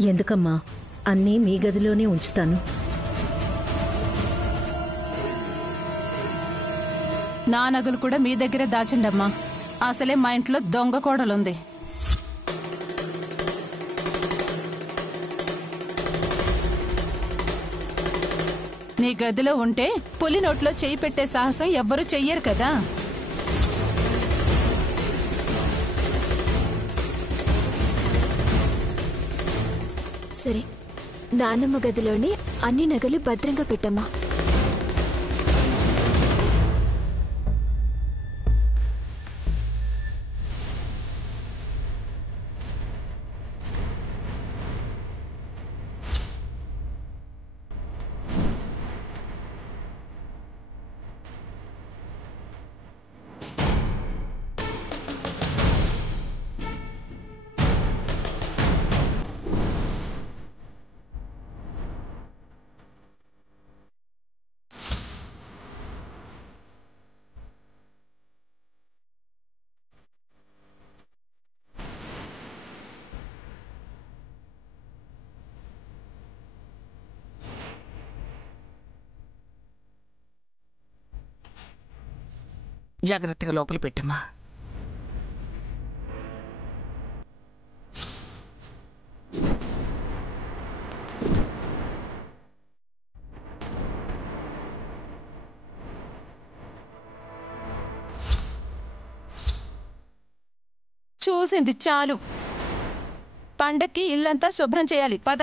ఎందుకమ్మా? అన్నీ మీ గదిలోనే ఉంచుతాను. నా నగలు కూడా మీ దగ్గరే దాచండమ్మా. అసలే మా ఇంట్లో దొంగ కోడలుంది. నీ గదిలో ఉంటే పులి నోట్లో చేయి పెట్టే సాహసం ఎవ్వరూ చెయ్యరు కదా. సరే, నానమ్మ గదిలోనే అన్ని నగలు భద్రంగా పెట్టమ్మా. జాగ్రత్తగా లోపల పెట్టమ్మా. చూసింది చాలు. పండక్కి ఇల్లంతా శుభ్రం చేయాలి. పద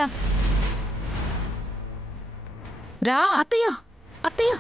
రా. అత్తయ్య, అత్తయ్య,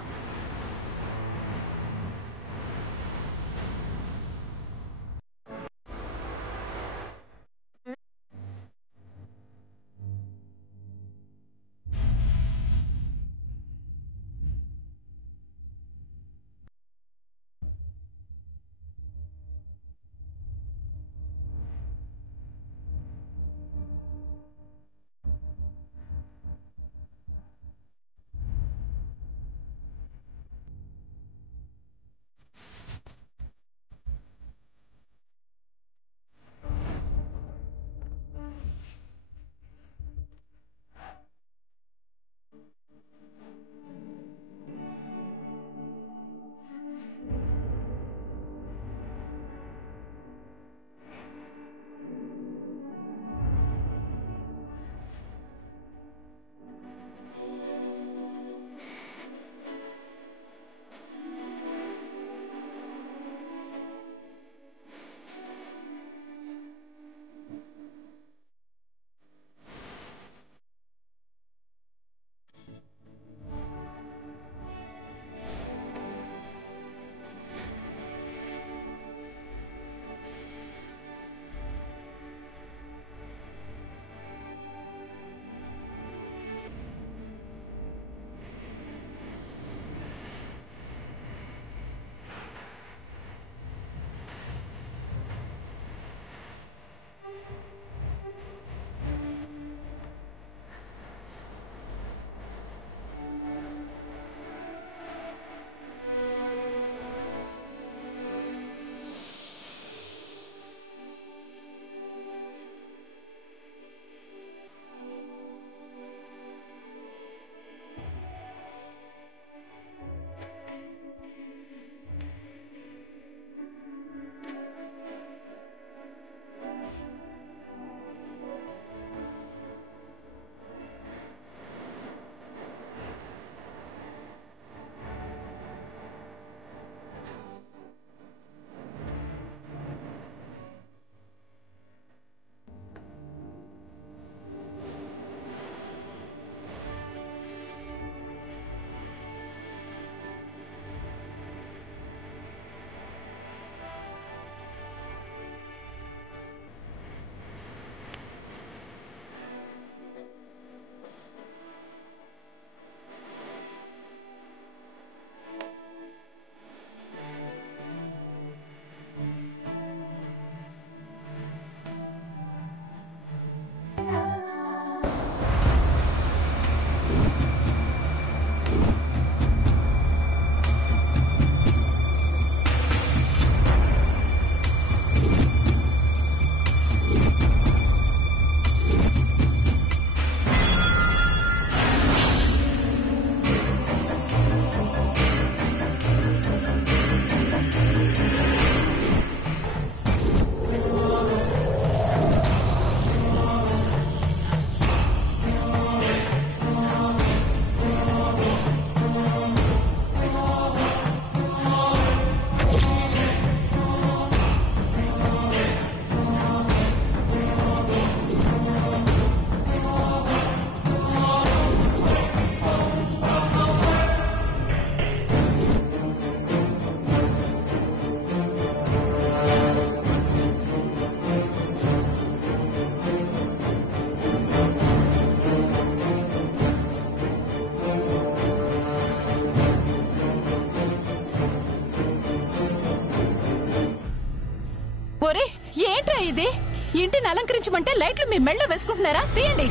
ఏంటిది? ఇంటిని అలంకరించమంటే లైట్లు మీ మెళ్ళో వేసుకుంటున్నారా? తీయండి.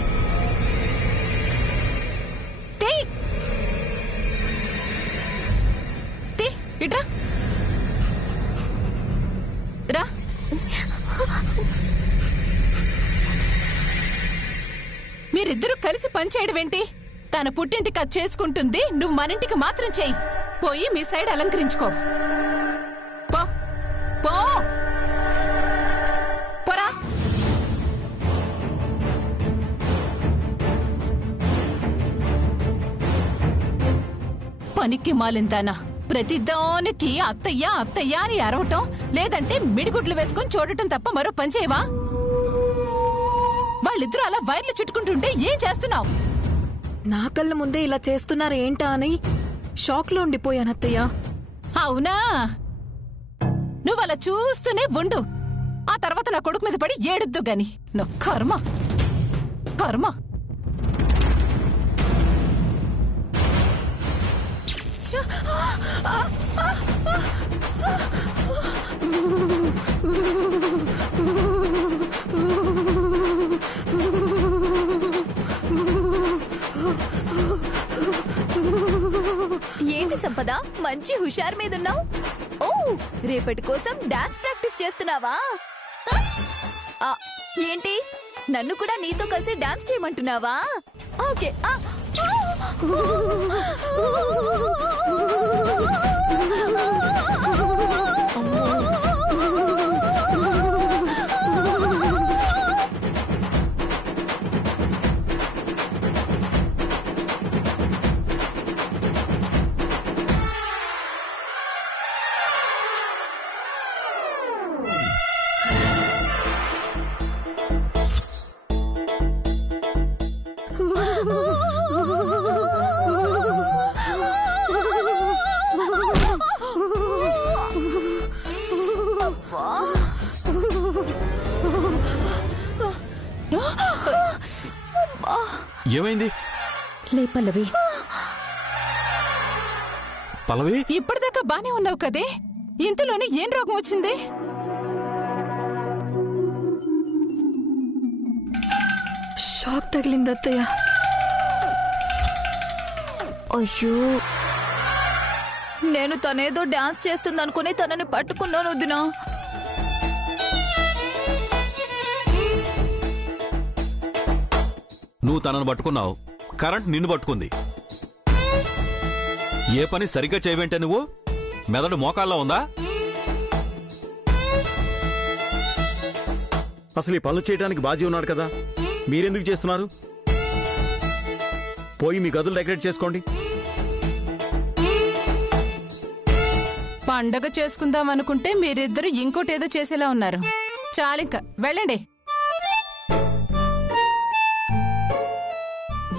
ఇట్రా రా. మీరిద్దరూ కలిసి పనిచేయడం ఏంటి? తన పుట్టింటికి అది చేసుకుంటుంది, నువ్వు మనింటికి మాత్రం చెయ్యి. పోయి మీ సైడ్ అలంకరించుకో. పో పో పోరా. పనికి మాలిందానా, ప్రతిదానికి అత్తయ్య అత్తయ్య అని అరవటం, లేదంటే మిడిగుడ్లు వేసుకొని చూడటం తప్ప మరో పని చేయవా? వాళ్ళిద్దరూ అలా వైర్లు చుట్టుకుంటుంటే ఏం చేస్తున్నావు? నా కళ్ళ ముందే ఇలా చేస్తున్నారు ఏంటా అని షాక్ లో ఉండిపోయాను అత్తయ్య. అవునా? నువ్వు అలా చూస్తూనే ఉండు. ఆ తర్వాత నా కొడుకు మీద పడి ఏడుద్దు గాని. నా కర్మ కర్మ. ఏంటి సంపద, మంచి హుషారు మీదున్నావు? ఓ, రేపటి కోసం డాన్స్ ప్రాక్టీస్ చేస్తున్నావా? ఏంటి, నన్ను కూడా నీతో కలిసి డాన్స్ చేయమంటున్నావా? ఓకే. ఏమైంది? లే పల్లవి. పల్లవి, ఇప్పటిదాకా బానే ఉన్నావు కదే, ఇంతలోనే ఏం రోగం వచ్చింది? షాక్ తగిలింది అత్తయ్య. అయ్యో, నేను తనేదో డాన్స్ చేస్తుందనుకుని తనని పట్టుకున్నాను వదినా. నువ్వు తనను పట్టుకున్నావు, కరెంట్ నిన్ను పట్టుకుంది. ఏ పని సరిగ్గా చేయవేంటే నువ్వు? మెదడు మోకాల్లో ఉందా? అసలు ఈ పనులు చేయడానికి బాజీ ఉన్నాడు కదా, మీరెందుకు చేస్తున్నారు? పోయి మీ గదులు డెకరేట్ చేసుకోండి. పండగ చేసుకుందాం అనుకుంటే మీరిద్దరు ఇంకోటేదో చేసేలా ఉన్నారు. చాలింక వెళ్ళండి.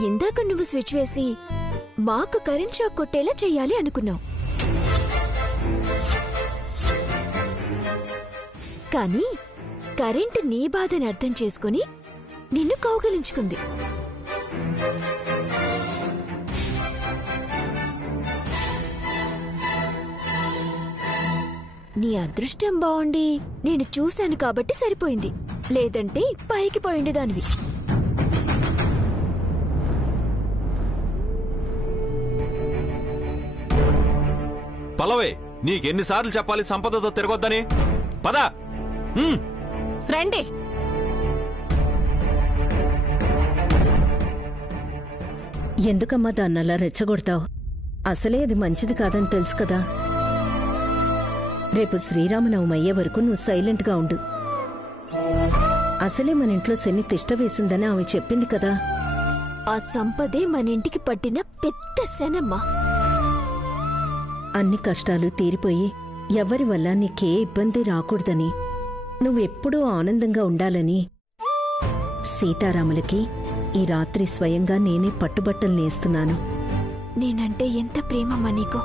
ఇందాక నువ్వు స్విచ్ వేసి మాకు కరెంట్ షాక్ కొట్టేలా చెయ్యాలి అనుకున్నావు, కానీ కరెంట్ నీ బాధని అర్థం చేసుకుని నిన్ను కౌగిలించుకుంది. నీ అదృష్టం బాగుండి నేను చూశాను కాబట్టి సరిపోయింది, లేదంటే పైకి పోయిండేదానివి. పల్లవి, నీకెన్నిసార్లు చెప్పాలి సంపదతో తిరగొద్దని? పద. రండి. ఎందుకమ్మా దాన్నలా రెచ్చగొడతావు? అసలే అది మంచిది కాదని తెలుసు కదా. రేపు శ్రీరామనవమి అయ్యే వరకు నువ్వు సైలెంట్గా ఉండు. అసలే మన ఇంట్లో శని తిష్ట వేసిందని ఆమె చెప్పింది కదా. ఆ సంపదే మన ఇంటికి పట్టిన పెద్ద శనమ్మా. అన్ని కష్టాలు తీరిపోయి ఎవరి వల్ల నీకే ఇబ్బంది రాకూడదని, నువ్వెప్పుడూ ఆనందంగా ఉండాలని సీతారాములకి ఈ రాత్రి స్వయంగా నేనే పట్టుబట్టలు నేస్తున్నాను. నేనంటే ఎంత ప్రేమమ్మా నీకు.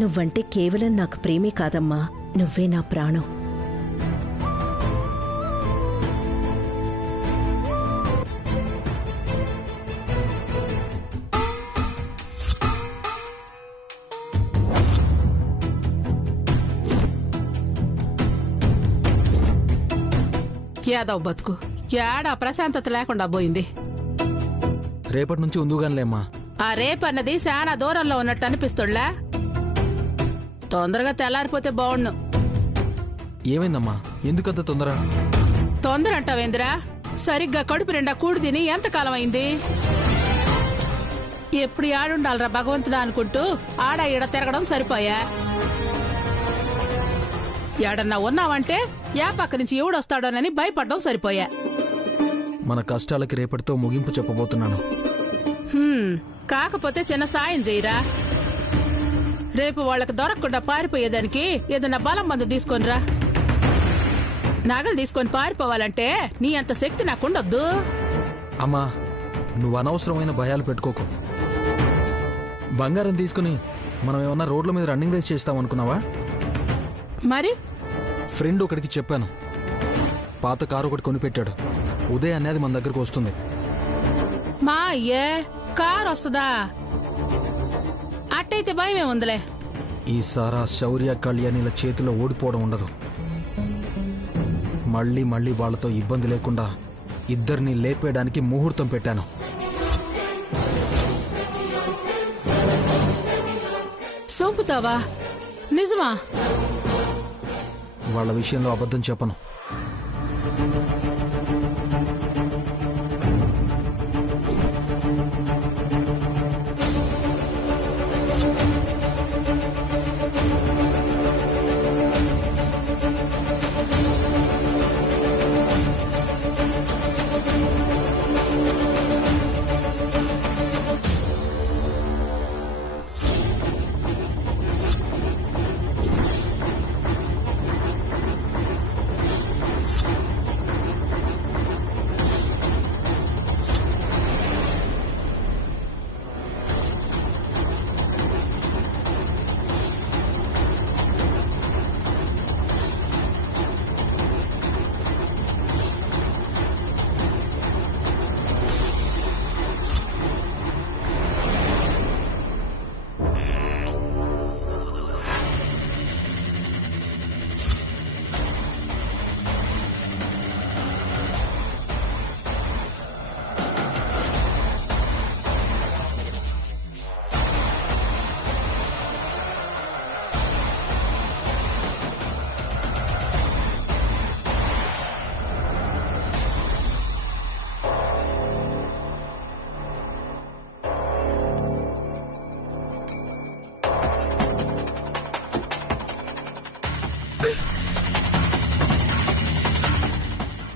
నువ్వంటే కేవలం నాకు ప్రేమే కాదమ్మా, నువ్వే నా ప్రాణం. యాదవ్ బతుకు ఏడా ప్రశాంతత లేకుండా పోయింది. రేపటి నుంచి ఉందుగానిలేమ్మా. ఆ రేపన్నది చాలా దూరంలో ఉన్నట్టు అనిపిస్తుడులా? తొందరగా తెల్లారిపోతే బావుణ్ణు. ఏమైందమ్మా, ఎందుకంత తొందర? తొందర అంటావేందిరా? సరిగ్గా కడుపు నిండా కూడు తిని ఎంతకాలం అయింది? ఎప్పుడు ఆడుండాలరా భగవంతుడా అనుకుంటూ ఆడ ఈడ తిరగడం సరిపోయా. ఏడన్నా ఉన్నావంటే యా పక్క నుంచి ఎవడొస్తాడోనని భయపడడం సరిపోయా. మన కష్టాలకి రేపటితో ముగింపు చెప్పబోతున్నాను. కాకపోతే చిన్న సాయం చేయరా. రేపు వాళ్ళకి దొరకకుండా పారిపోయేదానికి ఏదన్నా బలం మందు తీసుకొనిరా. నగలు తీసుకొని పారిపోవాలంటే నీ అంత శక్తి నాకుండొద్దు. అమ్మా, నువ్వు అనవసరమైన భయాలు పెట్టుకోకు. బంగారం తీసుకుని మనం ఏమన్నా రోడ్ల మీద రన్నింగ్ రేస్ చేస్తామనుకున్నావా? మరి ఫ్రెండ్ ఒకడికి చెప్పాను, పాత కారు ఒకటి కొనిపెట్టాడు. ఉదయ్ అనేది మన దగ్గరకు వస్తుంది. మా అయ్యే కారు వస్తుందా? అట్టయితే భయమే ఉందిలే. ఈసారి శౌర్య కళ్యాణిల చేతిలో ఓడిపోవడం ఉండదు. మళ్ళీ మళ్ళీ వాళ్లతో ఇబ్బంది లేకుండా ఇద్దరిని లేపేయడానికి ముహూర్తం పెట్టాను. సోపుతావా? నిజమా? వాళ్ళ విషయంలో అబద్ధం చెప్పను.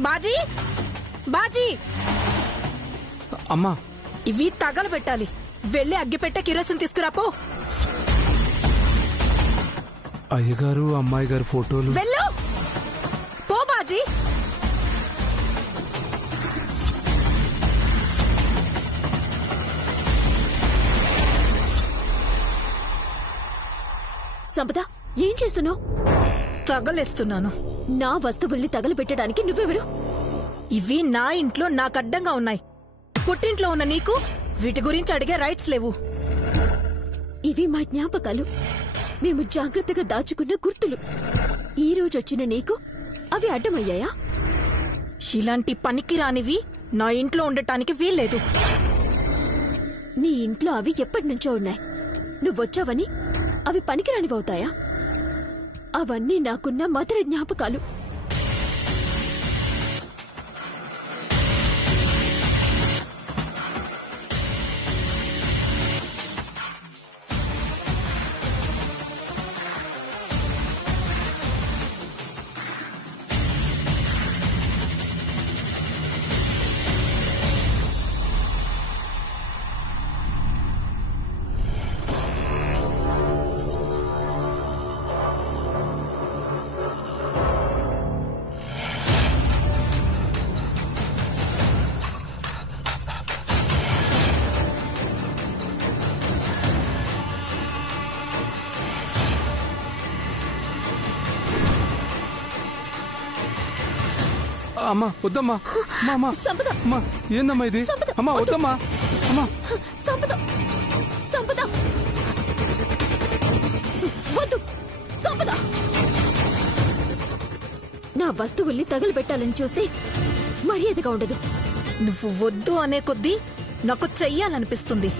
బాజీ, బాజీ, అమ్మా, ఇవి తగలబెట్టాలి. వెళ్ళి అగ్గిపెట్టె కిరోసిన్ తీసుకురాపో. అయ్యగారు అమ్మాయి గారు ఫోటోలు. వెళ్ళు, పో బాజీ. సంపద, ఏం చేస్తున్నావు? తగలేస్తున్నాను. నా వస్తువుల్ని తగలబెట్టడానికి నువ్వెవరు? ఇవి నా ఇంట్లో నాకు అడ్డంగా ఉన్నాయి. పుట్టింట్లో ఉన్న నీకు వీటి గురించి అడిగే రైట్స్ లేవు. ఇవి మా జ్ఞాపకాలు, మేము జాగ్రత్తగా దాచుకున్న గుర్తులు. ఈ రోజు వచ్చిన నీకు అవి అడ్డమయ్యాయా? ఇలాంటి పనికి రానివి నా ఇంట్లో ఉండటానికి వీల్లేదు. నీ ఇంట్లో అవి ఎప్పటి నుంచో ఉన్నాయి. నువ్వొచ్చావని అవి పనికిరానివవుతాయా? అవన్నీ నాకున్న మధుర జ్ఞాపకాలు. అమ్మా వద్దమ్మా. సంపద, అమ్మా ఏందమ్మా ఇది? అమ్మా వద్దమ్మా. అమ్మా సంపద, సంపద వద్దు. సంపద, నా వస్తువుల్ని తగలబెట్టాలని చూస్తే మర్యాదగా ఉండదు. నువ్వు వద్దు అనే కొద్దీ నాకు చెయ్యాలనిపిస్తుంది.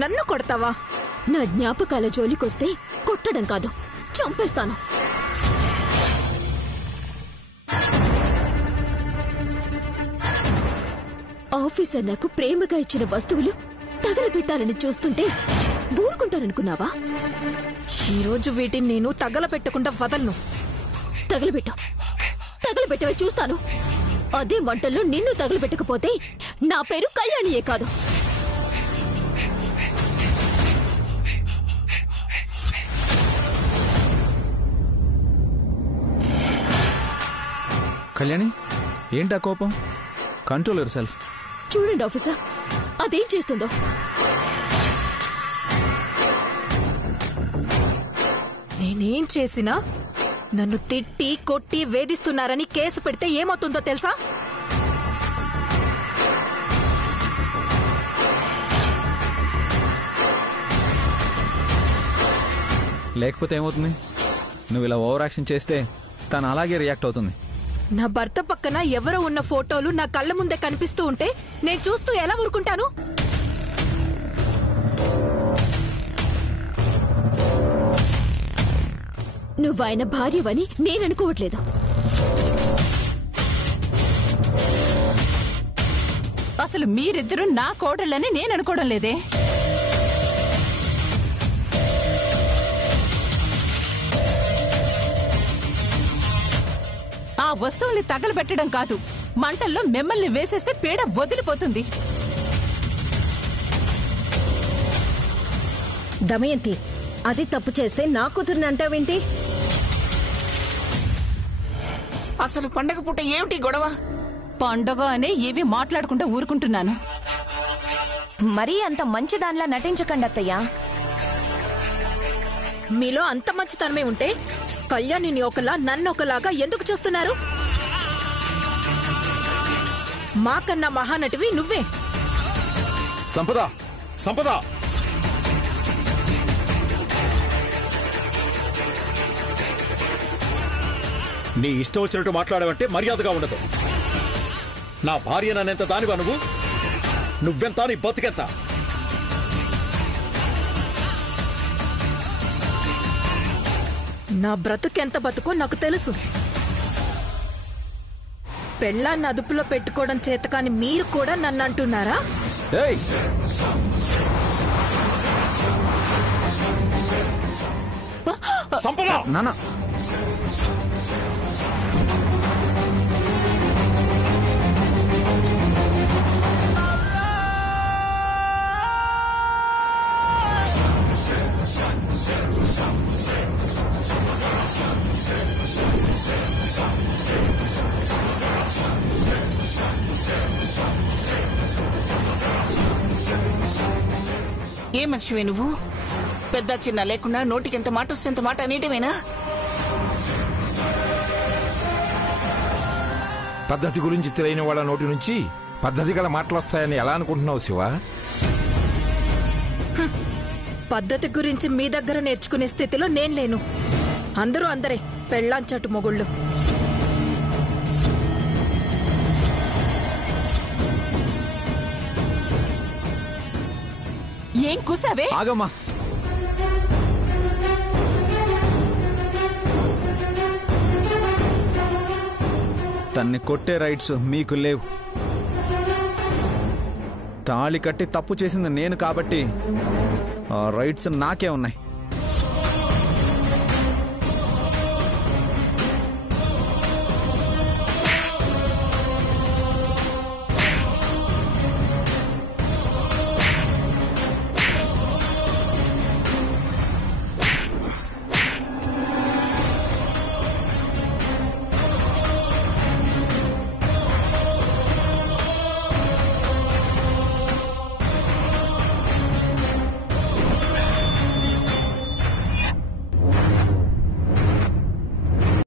నన్ను కొడతావా? నా జ్ఞాపకాల జోలికొస్తే కొట్టడం కాదు, చంపేస్తాను. ఆఫీసర్ నాకు ప్రేమగా ఇచ్చిన వస్తువులు తగలబెట్టాలని చూస్తుంటే ఊరుకుంటాననుకున్నావా? ఈరోజు వీటిని నేను తగలబెట్టకుండా వదలను. తగలబెట్టవే చూస్తాను. అదే మంటల్లో నిన్ను తగలబెట్టకపోతే నా పేరు కళ్యాణియే కాదు. కళ్యాణి, ఏంటా కోపం? Control your self. చూడండి ఆఫీసర్, అదేం చేస్తుందో. నేనేం చేసినా నన్ను తిట్టి కొట్టి వేధిస్తున్నారని కేసు పెడితే ఏమవుతుందో తెలుసా? లేకపోతే ఏమవుతుంది? నువ్వు ఇలా ఓవర్ యాక్షన్ చేస్తే తను అలాగే రియాక్ట్ అవుతుంది. నా భర్త పక్కన ఎవరో ఉన్న ఫోటోలు నా కళ్ళ ముందే కనిపిస్తూ ఉంటే నేను చూస్తూ ఎలా ఊరుకుంటాను? నువ్వాయన భార్యవని నేననుకోవట్లేదు. అసలు మీరిద్దరూ నా కోడళ్ళని నేను అనుకోవడం లేదే. ఆ వస్తువుల్ని తగలబెట్టడం కాదు, మంటల్లో మిమ్మల్ని వేసేస్తే పీడ వదిలిపోతుంది. దమయంతి, అది తప్పు చేస్తే నా కూతుర్ని అంటావేంటి? అసలు పండగ పూట ఏమిటి గొడవ? పండగ అనే ఏవి మాట్లాడకుండా ఊరుకుంటున్నాను. మరీ అంత మంచిదానిలా నటించకండి అత్తయ్యా. మీలో అంత మంచితనమే ఉంటే కళ్యాణిని ఒకలా నన్ను ఒకలాగా ఎందుకు చూస్తున్నారు? మాకన్నా మహానటివి నువ్వే. సంపద, సంపద, నీ ఇష్టం వచ్చినట్టు మాట్లాడవంటే మర్యాదగా ఉండదు. నా భార్య నన్నెంత దానివా నువ్వు? నువ్వెంత, నీ బతికెంత? నా బ్రతుకెంత బతుకో నాకు తెలుసు. పెళ్ళాన్ని అదుపులో పెట్టుకోవడం చేతకాని మీరు కూడా నన్ను అంటున్నారా? సంపద, నాన్న, ఏ మనిషివే నువ్వు? పెద్ద చిన్న లేకుండా నోటికి ఎంత మాట వస్తే ఎంత మాట అనేటమేనా? పద్ధతి గురించి తెలియని వాళ్ళ నోటి నుంచి పద్ధతి గల మాటలు వస్తాయని ఎలా అనుకుంటున్నావు శివ? పద్ధతి గురించి మీ దగ్గర నేర్చుకునే స్థితిలో నేను లేను. అందరూ అందరే పెళ్ళాంచటు మొగుళ్ళు. ఏం కూసావే? ఆగమ్మా. తన్ని కొట్టే రైట్స్ మీకు లేవు. తాళి కట్టి తప్పు చేసింది నేను కాబట్టి ఆ రైట్స్ నాకే ఉన్నాయి.